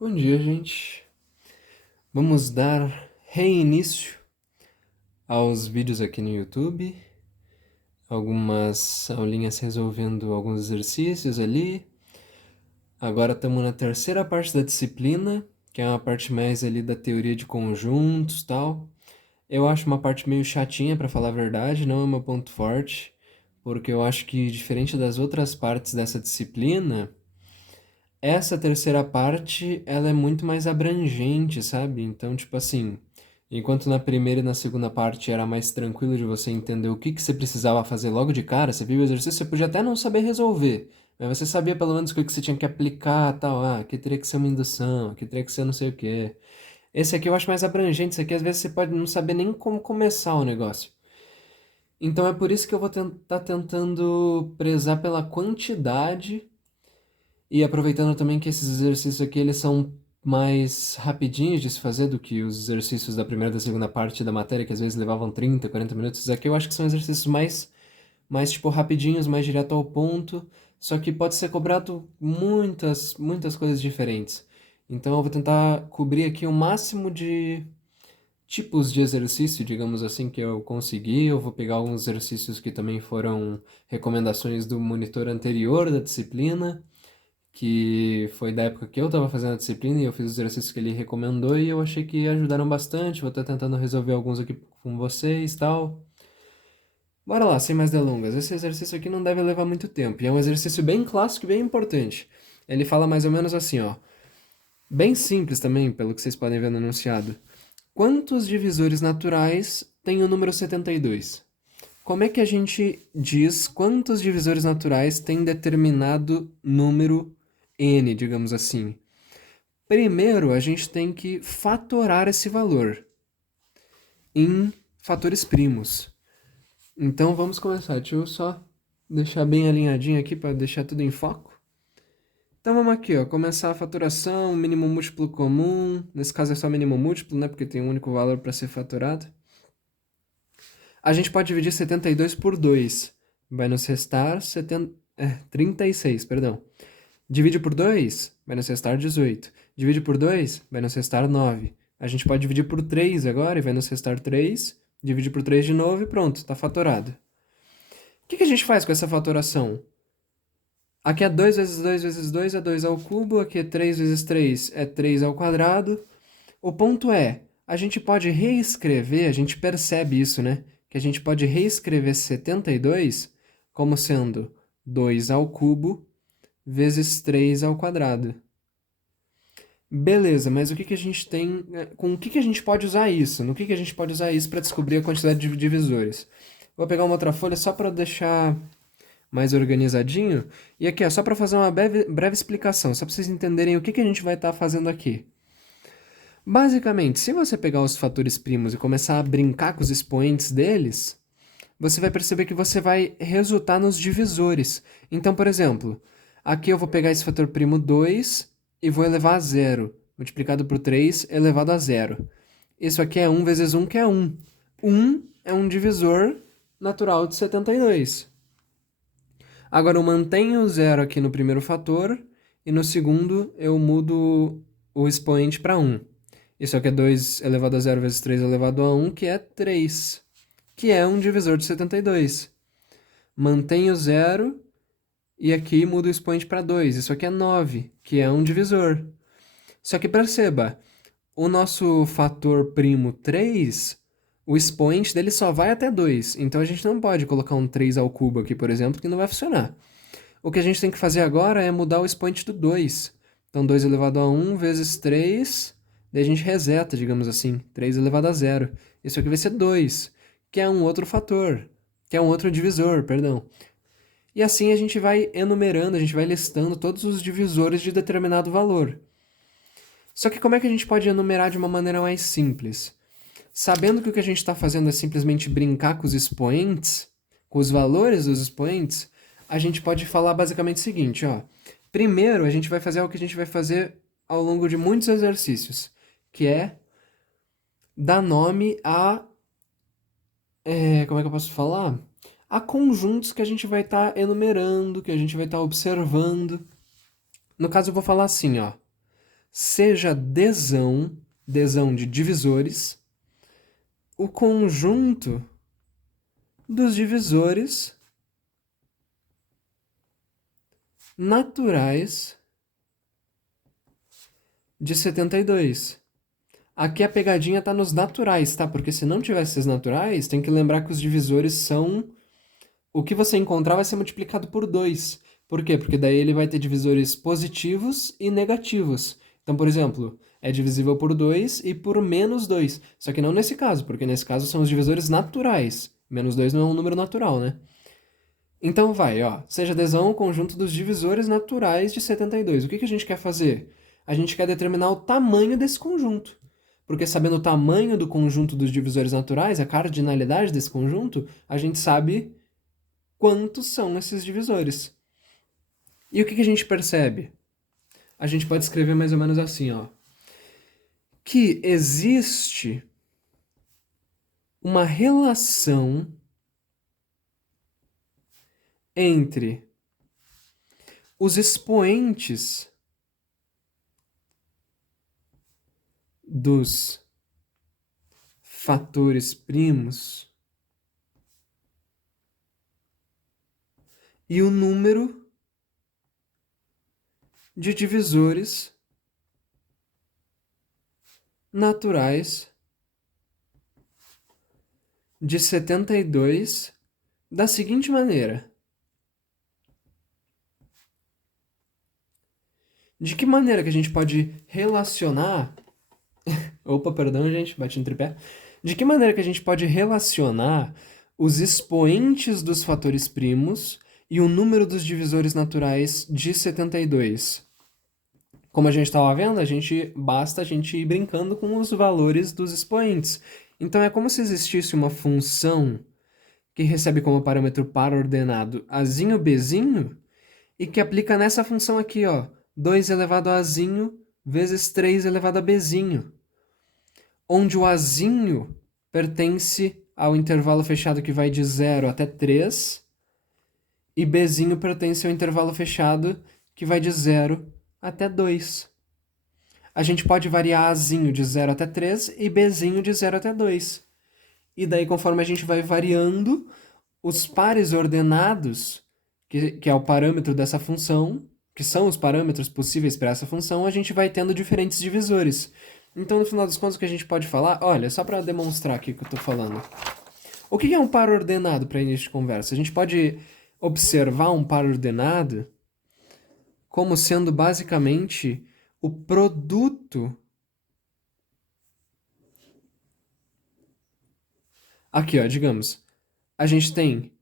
Bom dia, gente. Vamos dar reinício aos vídeos aqui no YouTube. Algumas aulinhas resolvendo alguns exercícios ali. Agora estamos na terceira parte da disciplina, que é uma parte mais ali da teoria de conjuntos e tal. Eu acho uma parte meio chatinha, para falar a verdade, não é meu ponto forte, porque eu acho que, diferente das outras partes dessa disciplina, essa terceira parte, ela é muito mais abrangente, sabe? Então, tipo assim, enquanto na primeira e na segunda parte era mais tranquilo de você entender o que que você precisava fazer logo de cara, você viu o exercício, você podia até não saber resolver, mas você sabia pelo menos o que que você tinha que aplicar, tal, aqui teria que ser uma indução, aqui teria que ser não sei o quê. Esse aqui eu acho mais abrangente, esse aqui às vezes você pode não saber nem como começar o negócio. Então é por isso que eu vou tentar tentando prezar pela quantidade e aproveitando também que esses exercícios aqui, eles são mais rapidinhos de se fazer do que os exercícios da primeira e da segunda parte da matéria, que às vezes levavam 30, 40 minutos. Aqui eu acho que são exercícios mais tipo, rapidinhos, mais direto ao ponto, só que pode ser cobrado muitas coisas diferentes. Então eu vou tentar cobrir aqui o máximo de tipos de exercício, digamos assim, que eu consegui. Eu vou pegar alguns exercícios que também foram recomendações do monitor anterior da disciplina, que foi da época que eu estava fazendo a disciplina e eu fiz os exercícios que ele recomendou e eu achei que ajudaram bastante. Vou estar tentando resolver alguns aqui com vocês e tal. Bora lá, sem mais delongas. Esse exercício aqui não deve levar muito tempo e é um exercício bem clássico e bem importante. Ele fala mais ou menos assim, ó. Bem simples também, pelo que vocês podem ver no enunciado. Quantos divisores naturais tem o número 72? Como é que a gente diz quantos divisores naturais tem determinado número n, digamos assim? Primeiro, a gente tem que fatorar esse valor em fatores primos. Então vamos começar. Deixa eu só deixar bem alinhadinho aqui para deixar tudo em foco. Então vamos aqui, ó, começar a fatoração, mínimo múltiplo comum. Nesse caso é só mínimo múltiplo, né? Porque tem um único valor para ser fatorado. A gente pode dividir 72 por 2. Vai nos restar 36, perdão. Divide por 2, vai nos restar 18. Divide por 2, vai nos restar 9. A gente pode dividir por 3 agora e vai nos restar 3. Divide por 3 de novo e pronto, está fatorado. O que a gente faz com essa fatoração? Aqui é 2 vezes 2 vezes 2 é 2 ao cubo, aqui é 3 vezes 3 é 3 ao quadrado. O ponto é, a gente pode reescrever, a gente percebe isso, né? Que a gente pode reescrever 72 como sendo 2 ao cubo vezes 3 ao quadrado. Beleza, mas o que que a gente tem. Com o que a gente pode usar isso? No que a gente pode usar isso para descobrir a quantidade de divisores? Vou pegar uma outra folha só para deixar mais organizadinho. E aqui, ó, só para fazer uma breve explicação, só para vocês entenderem o que a gente vai estar fazendo aqui. Basicamente, se você pegar os fatores primos e começar a brincar com os expoentes deles, você vai perceber que você vai resultar nos divisores. Então, por exemplo, aqui eu vou pegar esse fator primo 2 e vou elevar a zero, multiplicado por 3 elevado a zero. Isso aqui é 1 vezes 1, que é 1. 1 é um divisor natural de 72. Agora eu mantenho o zero aqui no primeiro fator e no segundo eu mudo o expoente para 1. Isso aqui é 2 elevado a zero vezes 3 elevado a 1, que é 3, que é um divisor de 72. Mantenho o zero e aqui mudo o expoente para 2. Isso aqui é 9, que é um divisor. Só que perceba, o nosso fator primo 3, o expoente dele só vai até 2. Então a gente não pode colocar um 3 ao cubo aqui, por exemplo, que não vai funcionar. O que a gente tem que fazer agora é mudar o expoente do 2. Então 2 elevado a 1 vezes 3, daí a gente reseta, digamos assim, 3 elevado a zero. Isso aqui vai ser 2, que é um outro fator, que é um outro divisor, perdão. E assim a gente vai enumerando, a gente vai listando todos os divisores de determinado valor. Só que como é que a gente pode enumerar de uma maneira mais simples? Sabendo que o que a gente está fazendo é simplesmente brincar com os expoentes, com os valores dos expoentes, a gente pode falar basicamente o seguinte, ó. Primeiro, a gente vai fazer o que a gente vai fazer ao longo de muitos exercícios, que é dar nome a... como é que eu posso falar? A conjuntos que a gente vai estar enumerando, que a gente vai estar observando. No caso, eu vou falar assim, ó. seja Dzão de divisores, o conjunto dos divisores naturais de 72. Aqui a pegadinha tá nos naturais, tá? Porque se não tivesse esses naturais, tem que lembrar que os divisores são... O que você encontrar vai ser multiplicado por 2. Por quê? Porque daí ele vai ter divisores positivos e negativos. Então, por exemplo, é divisível por 2 e por menos 2. Só que não nesse caso, porque nesse caso são os divisores naturais. Menos 2 não é um número natural, né? Então vai, ó. Seja adesão o conjunto dos divisores naturais de 72. O que que a gente quer fazer? A gente quer determinar o tamanho desse conjunto. Porque sabendo o tamanho do conjunto dos divisores naturais, a cardinalidade desse conjunto, a gente sabe quantos são esses divisores. E o que que a gente percebe? A gente pode escrever mais ou menos assim, ó. Que existe uma relação entre os expoentes dos fatores primos e o número de divisores naturais de 72 da seguinte maneira. De que maneira que a gente pode relacionar... Opa, perdão, gente, bati no tripé. De que maneira que a gente pode relacionar os expoentes dos fatores primos e o número dos divisores naturais de 72? Como a gente estava vendo, basta a gente ir brincando com os valores dos expoentes. Então é como se existisse uma função que recebe como parâmetro par ordenado azinho bzinho e que aplica nessa função aqui, ó, 2 elevado a azinho vezes 3 elevado a bzinho, onde o azinho pertence ao intervalo fechado que vai de 0 até 3 e bzinho pertence ao intervalo fechado que vai de 0 até 2. A gente pode variar azinho de 0 até 3 e bzinho de 0 até 2. E daí, conforme a gente vai variando, os pares ordenados, que é o parâmetro dessa função, que são os parâmetros possíveis para essa função, a gente vai tendo diferentes divisores. Então, no final das contas, o que a gente pode falar... Olha, só para demonstrar aqui o que eu estou falando. O que é um par ordenado para início de conversa? A gente pode observar um par ordenado como sendo basicamente o produto... Aqui, ó, digamos, a gente tem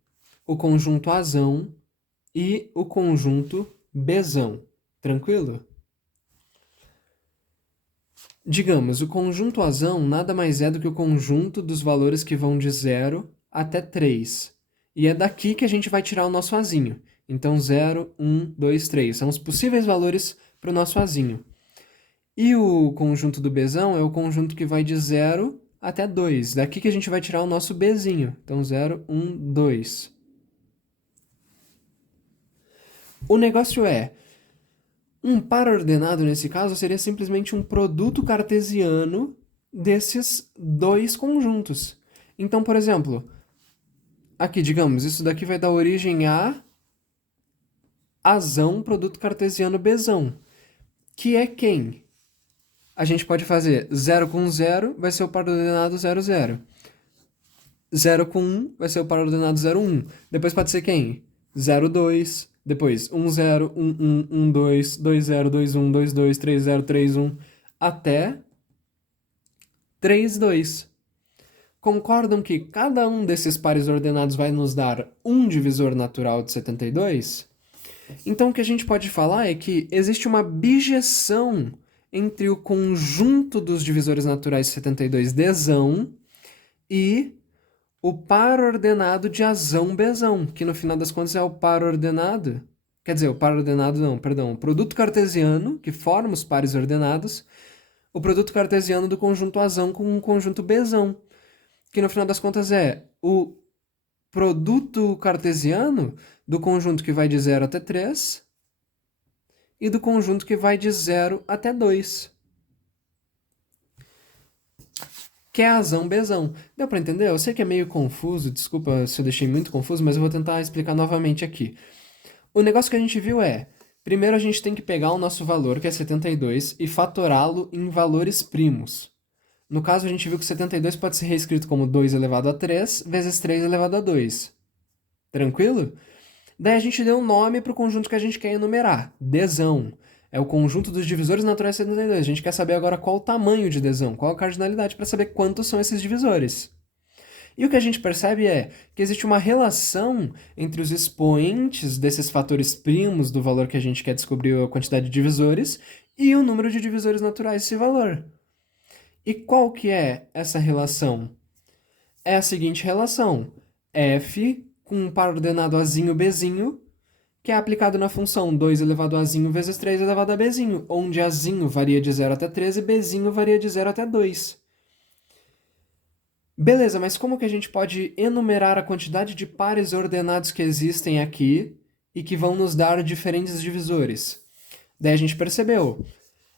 o conjunto Azão e o conjunto Bzão. Tranquilo? Digamos, o conjunto Azão nada mais é do que o conjunto dos valores que vão de 0 até 3. E é daqui que a gente vai tirar o nosso Azinho. Então, 0, 1, 2, 3. São os possíveis valores para o nosso Azinho. E o conjunto do Bzão é o conjunto que vai de 0 até 2. Daqui que a gente vai tirar o nosso Bzinho. Então, 0, 1, 2. O negócio é, um par ordenado nesse caso seria simplesmente um produto cartesiano desses dois conjuntos. Então, por exemplo, aqui, digamos, isso daqui vai dar origem a Azão, produto cartesiano Bzão, que é quem? A gente pode fazer 0 com 0 vai ser o par ordenado 0, 0. 0 com 1 vai ser o par ordenado 0, 1. Depois pode ser quem? 0, 2. Depois 1, 0, 1, 1, 1, 2, 2, 0, 2, 1, 2, 2, 3, 0, 3, 1, até 3, 2. Concordam que cada um desses pares ordenados vai nos dar um divisor natural de 72? Então o que a gente pode falar é que existe uma bijeção entre o conjunto dos divisores naturais de 72 Dzão e o par ordenado de Azão Bzão, que no final das contas é o par ordenado, quer dizer, o par ordenado não, perdão, o produto cartesiano, que forma os pares ordenados, o produto cartesiano do conjunto Azão com o conjunto Bzão, que no final das contas é o produto cartesiano do conjunto que vai de 0 até 3 e do conjunto que vai de 0 até 2, que é Azão Bzão. Deu para entender? Eu sei que é meio confuso, desculpa se eu deixei muito confuso, mas eu vou tentar explicar novamente aqui. O negócio que a gente viu é, primeiro a gente tem que pegar o nosso valor, que é 72, e fatorá-lo em valores primos. No caso, a gente viu que 72 pode ser reescrito como 2 elevado a 3 vezes 3 elevado a 2. Tranquilo? Daí a gente deu um nome para o conjunto que a gente quer enumerar, Dzão. É o conjunto dos divisores naturais de 72. A gente quer saber agora qual o tamanho de Dzão, qual a cardinalidade, para saber quantos são esses divisores. E o que a gente percebe é que existe uma relação entre os expoentes desses fatores primos do valor que a gente quer descobrir a quantidade de divisores e o número de divisores naturais desse valor. E qual que é essa relação? É a seguinte relação: f com um par ordenado azinho bzinho, que é aplicado na função 2 elevado a azinho vezes 3 elevado a bzinho, onde azinho varia de 0 até 3 e bzinho varia de 0 até 2. Beleza, mas como que a gente pode enumerar a quantidade de pares ordenados que existem aqui e que vão nos dar diferentes divisores? Daí a gente percebeu.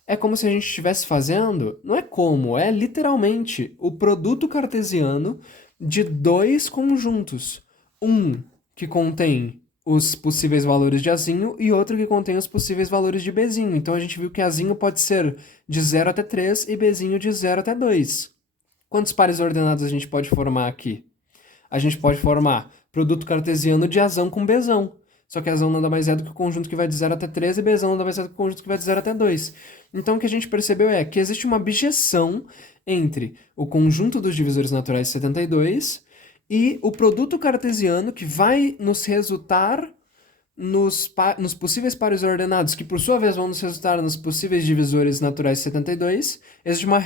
É como se a gente estivesse fazendo, não é como, é literalmente o produto cartesiano de dois conjuntos. Um que contém os possíveis valores de Azinho e outro que contém os possíveis valores de Bzinho. Então a gente viu que Azinho pode ser de 0 até 3 e Bzinho de 0 até 2. Quantos pares ordenados a gente pode formar aqui? A gente pode formar produto cartesiano de Azão com Bzão. Só que Azão nada mais é do que o conjunto que vai de 0 até 3 e Bzão nada mais é do que o conjunto que vai de 0 até 2. Então o que a gente percebeu é que existe uma bijeção entre o conjunto dos divisores naturais de 72 e o produto cartesiano que vai nos resultar nos possíveis pares ordenados, que por sua vez vão nos resultar nos possíveis divisores naturais de 72, existe uma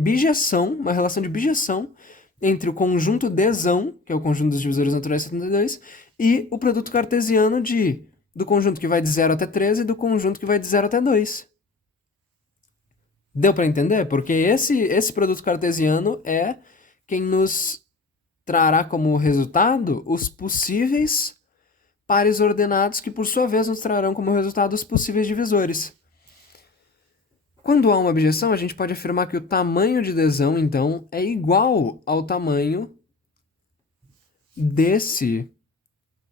bijeção, uma relação de bijeção entre o conjunto Dzão, que é o conjunto dos divisores naturais de 72, e o produto cartesiano do conjunto que vai de 0 até 13 e do conjunto que vai de 0 até 2. Deu para entender? Porque esse produto cartesiano é quem nos trará como resultado os possíveis pares ordenados que, por sua vez, nos trarão como resultado os possíveis divisores. Quando há uma objeção, a gente pode afirmar que o tamanho de Dzão, então, é igual ao tamanho desse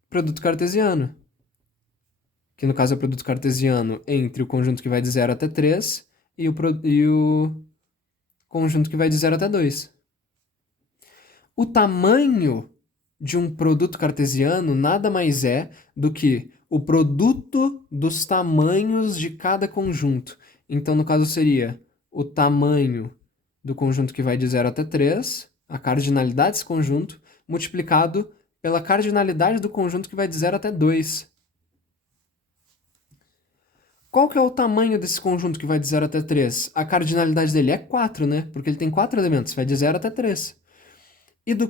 produto cartesiano, que no caso é o produto cartesiano entre o conjunto que vai de 0 até 3 e o conjunto que vai de 0 até 2. O tamanho de um produto cartesiano nada mais é do que o produto dos tamanhos de cada conjunto. Então, no caso, seria o tamanho do conjunto que vai de 0 até 3, a cardinalidade desse conjunto, multiplicado pela cardinalidade do conjunto que vai de 0 até 2. Qual que é o tamanho desse conjunto que vai de 0 até 3? A cardinalidade dele é 4, né? Porque ele tem 4 elementos, vai de 0 até 3. E do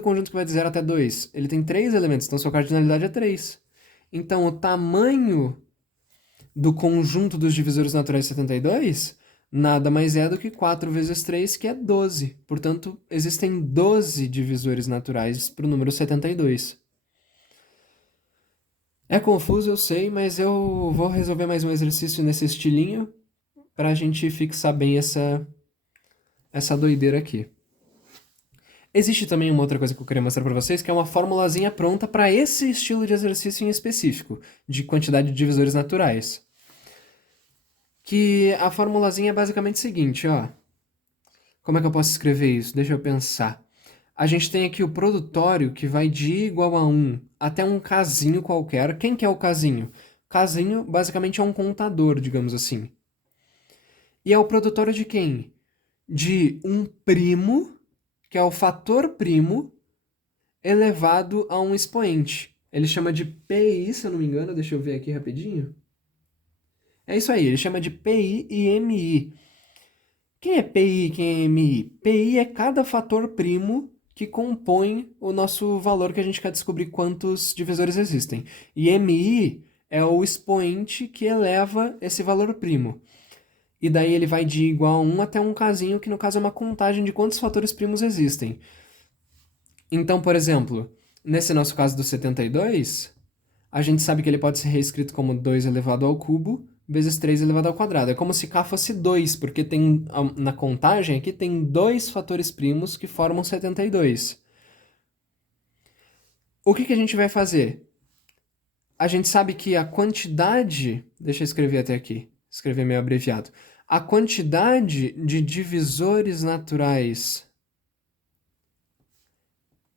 conjunto que vai de 0 até 2? Ele tem 3 elementos, então sua cardinalidade é 3. Então, o tamanho do conjunto dos divisores naturais de 72 nada mais é do que 4 vezes 3, que é 12. Portanto, existem 12 divisores naturais para o número 72. É confuso, eu sei, mas eu vou resolver mais um exercício nesse estilinho para a gente fixar bem essa doideira aqui. Existe também uma outra coisa que eu queria mostrar para vocês, que é uma formulazinha pronta para esse estilo de exercício em específico, de quantidade de divisores naturais. Que a formulazinha é basicamente o seguinte, ó. Como é que eu posso escrever isso? Deixa eu pensar. A gente tem aqui o produtório que vai de igual a 1 até um casinho qualquer. Quem que é o casinho? Casinho basicamente é um contador, digamos assim. E é o produtório de quem? De um primo, que é o fator primo, elevado a um expoente. Ele chama de PI, se eu não me engano, deixa eu ver aqui rapidinho. É isso aí, ele chama de PI e MI. Quem é PI e quem é MI? PI é cada fator primo que compõe o nosso valor que a gente quer descobrir quantos divisores existem. E MI é o expoente que eleva esse valor primo. E daí ele vai de igual a 1 até um casinho, que no caso é uma contagem de quantos fatores primos existem. Então, por exemplo, nesse nosso caso do 72, a gente sabe que ele pode ser reescrito como 2 elevado ao cubo vezes 3 elevado ao quadrado. É como se K fosse 2, porque tem na contagem aqui tem dois fatores primos que formam 72. O que a gente vai fazer? A gente sabe que a quantidade... Deixa eu escrever até aqui. Escrever meio abreviado. A quantidade de divisores naturais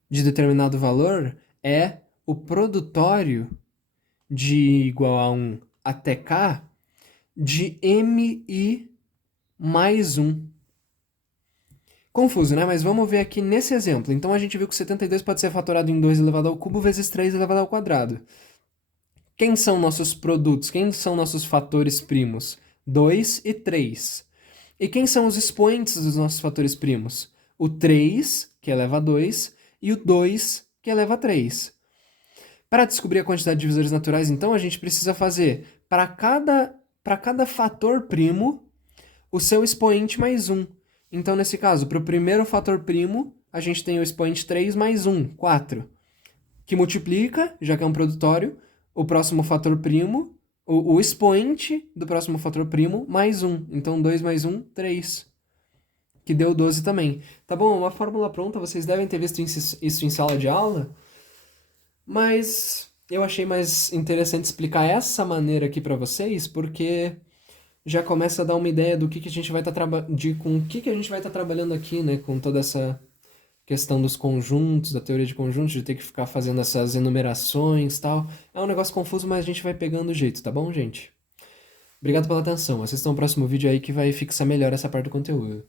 de determinado valor é o produtório de igual a 1 até K de mi mais 1. Confuso, né? Mas vamos ver aqui nesse exemplo. Então a gente viu que 72 pode ser fatorado em 2 elevado ao cubo vezes 3 elevado ao quadrado. Quem são nossos produtos? Quem são nossos fatores primos? 2 e 3. E quem são os expoentes dos nossos fatores primos? O 3, que eleva a 2, e o 2, que eleva a 3. Para descobrir a quantidade de divisores naturais, então, a gente precisa fazer para cada fator primo o seu expoente mais 1. Então, nesse caso, para o primeiro fator primo, a gente tem o expoente 3 mais 1, 4, que multiplica, já que é um produtório, o próximo fator primo, o expoente do próximo fator primo mais 1. Então, 2 mais 1, 3. Que deu 12 também. Tá bom, uma fórmula pronta, vocês devem ter visto isso em sala de aula, mas eu achei mais interessante explicar essa maneira aqui para vocês, porque já começa a dar uma ideia do que a gente vai estar com o que a gente vai estar trabalhando aqui, né, com toda essa questão dos conjuntos, da teoria de conjuntos, de ter que ficar fazendo essas enumerações, tal. É um negócio confuso, mas a gente vai pegando o jeito, tá bom, gente? Obrigado pela atenção. Assistam o próximo vídeo aí que vai fixar melhor essa parte do conteúdo.